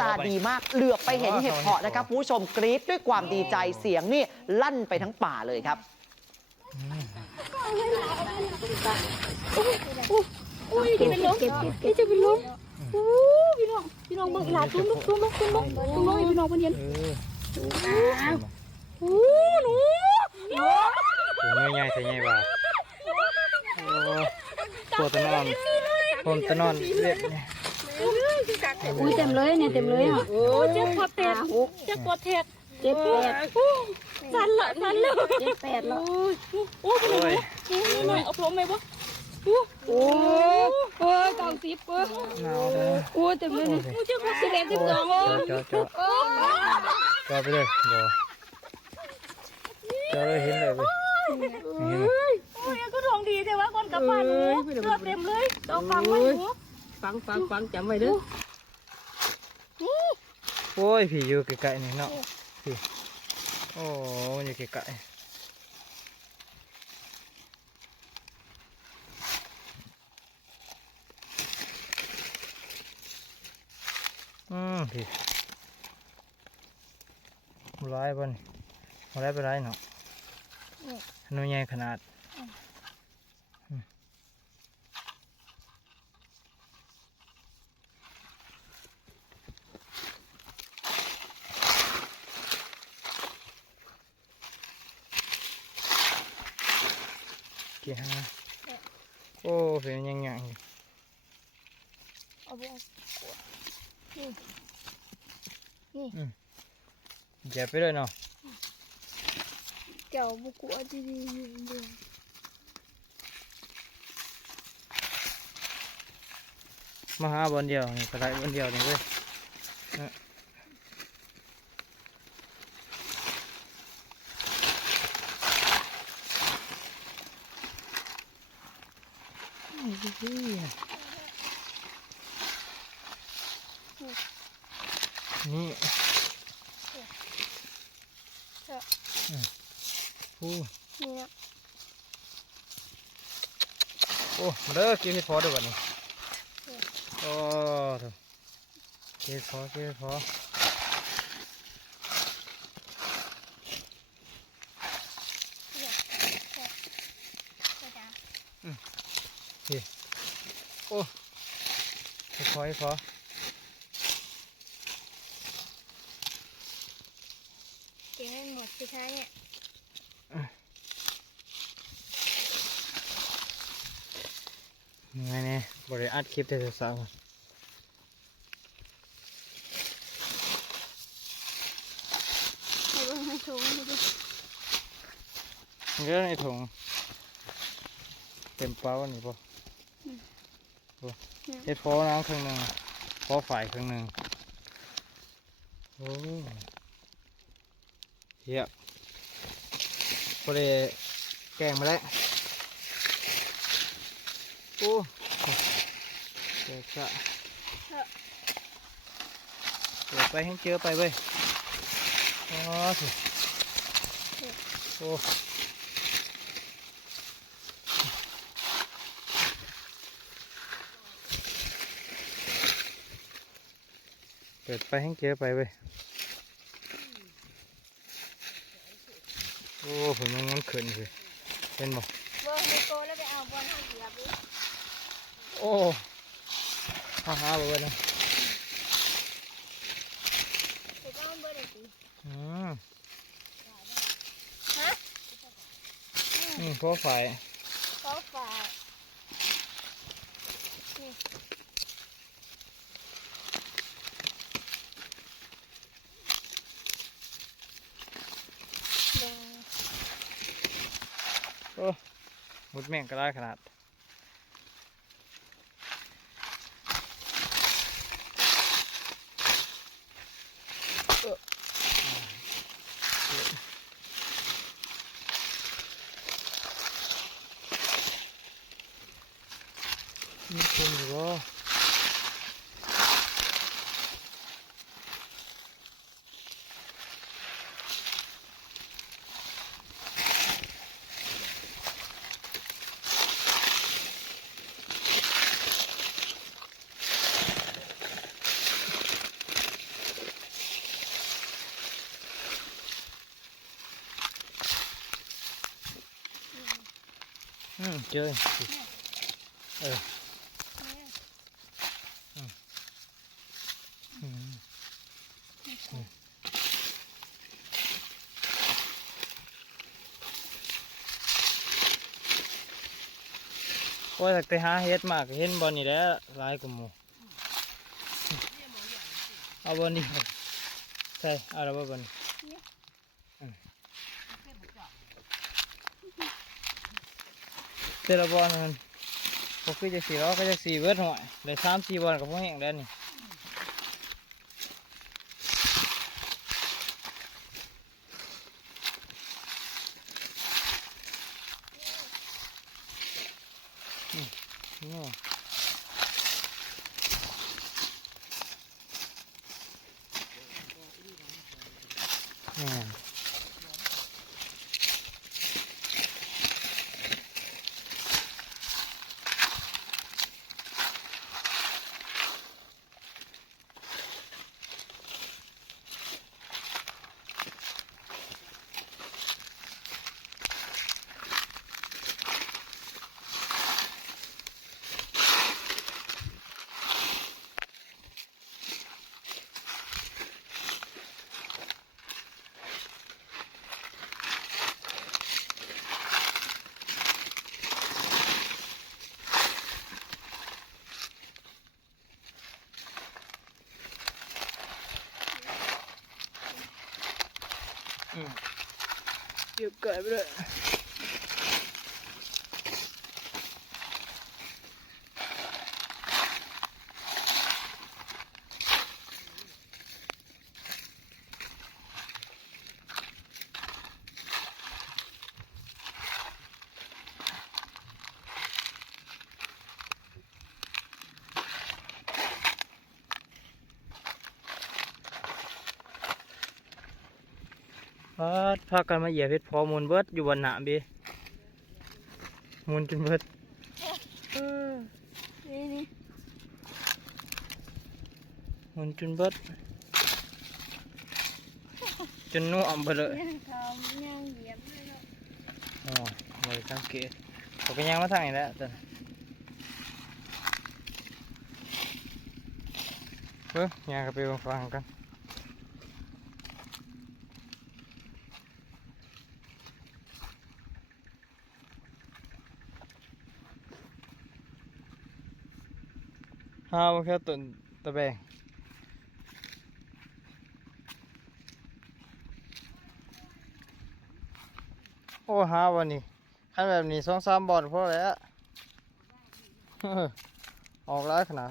ตาดีมากเหลือบไปเห็นเห็บเพาะนะครับผู้ชมกรี๊ดด้วยความดีใจเสียงนี่ลั่นไปทั้งป่าเลยครับอุ้ยจะเป็นลมจะเป็นลมพี่น้องเบิ่งอีหลาตุ้มพี่น้องพี่น้องเพิ่นเห็นหนูตัวใหญ่ใส่ใหญ่บ่าตัวตะนอนผมตะนอนเรียกอุ้ยเต็มเลยเนี่ยเต็มเลยอ่ะโอ้เจ็บปวดแตกเจ็บปวดแทกเจ็บแปดสั่นละนั่นเลยเจ็บแปดแล้วโอ้ยหน่อยเอาพร้อมไหมวะโอ้เก่าสิบโอ้เต็มเลยเนี่ยเจ็บปวดสิบเอ็ด12โอ้จ่อไปเลยบ่จ่อเลยเห็นเลยไปโอ้ยก็ดวงดีแต่ว่าคนกลับบ้านเลือดเต็มเลยเอาฟังไว้หนูฟังจำไว้เด้อโอ้ยผีอยู่ไกลๆนี่เนาะผีโอ้อยู่ไกลๆผีร้ายบ่นร้ายไปร้ายเนาะหนูใหญ่ขนาดกี่ฮะโอ้เป็นยังไงเอาไปนี่เจ็บไปเลยเนาะเจ้าบุกวดีมาหาบอลเดียวนี่กระไรบอลเดียวนี่เว้ยนี่นี่นะโอ้มาเด้อกินให้พอด้วยวันนี้โอ้ถูกกินพอโอ้ให้พอเก็บให้หมดสุดท้ายเนี่ยยังไงเนี่ยบริอัดคลิปแต่สาวให้ถุงเยอะในถุงเต็มเป้านี่ป่ะเฮ็ดพอน้ำครึ่งหนึ่งพอฝ่ายครึ่งหนึ่งโอ้เหี้ยพอดีแกงมาแล้วโอ้เจ๊กะเดี๋ยวไปให้เจอไปเว้ยอ๋อสิโอ้เปิดไปให้เจอไปเว้ยโอ้ผมมันงั้นขึ้นเลยเป็นบ่เบอร์ให้โตแล้วไปเอาบอลให้เสียบโอ้ฮ่าบ่เว้ยนะไปเอาเบอร์ได้สิฮะพอฝ่ายเขาฝากนี่โอ้มุดแม่งก็ได้ขนาดนี่คุณหรือว่า เจอเออโอ้ยแต่หาเฮ็ดมากเห็นบอลนี่แหล้วลายกว่าหมูเอาบอลนี่ใช่เอาแล้วบอลเตะบอลมันพวกคือจะ4 ล้อก็จะ4เบิดหน่อยได้3-4 บอลกับพวกแห้งแล้วนี่นี่เก็บไก่ไปเลยพากันมาเหยียบเห็ดพอมูลเบิดอยู่บนหนามบีมูลจนเบิดนี่มูลจนเบิดจนนุ่มไปเลย เขาย่างเหยียบเลยเนาะ อ๋อเลยสังเกตเขาก็ยังมาทางนี้แหละแต่ยังกับไปฟังกันแค่ต้นตะแบงโอ้วันนี้ขั้นแบบนี้2-3 บอลพอแล้วออกร้ายขนาด